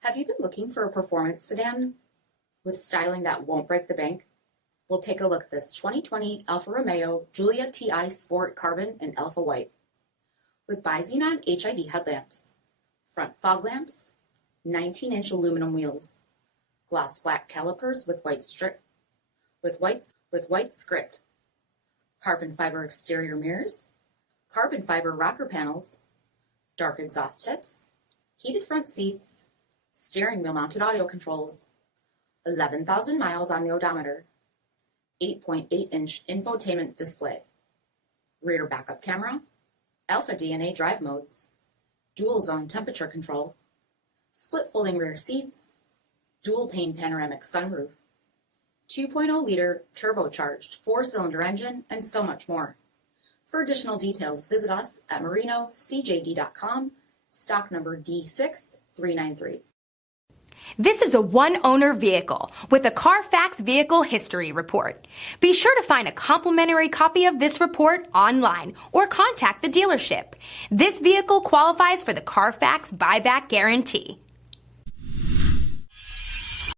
Have you been looking for a performance sedan with styling that won't break the bank? We'll take a look at this 2020 Alfa Romeo Giulia TI Sport Carbon in Alpha White. With bi-xenon HID headlamps, front fog lamps, 19-inch aluminum wheels, gloss black calipers with white script, carbon fiber exterior mirrors, carbon fiber rocker panels, dark exhaust tips, heated front seats, steering wheel mounted audio controls, 11,000 miles on the odometer, 8.8-inch infotainment display, rear backup camera, Alpha DNA drive modes, dual zone temperature control, split folding rear seats, dual pane panoramic sunroof, 2.0-liter turbocharged 4-cylinder engine, and so much more. For additional details, visit us at marinocjd.com, stock number D6393. This is a one-owner vehicle with a CARFAX vehicle history report. Be sure to find a complimentary copy of this report online or contact the dealership. This vehicle qualifies for the CARFAX buyback guarantee.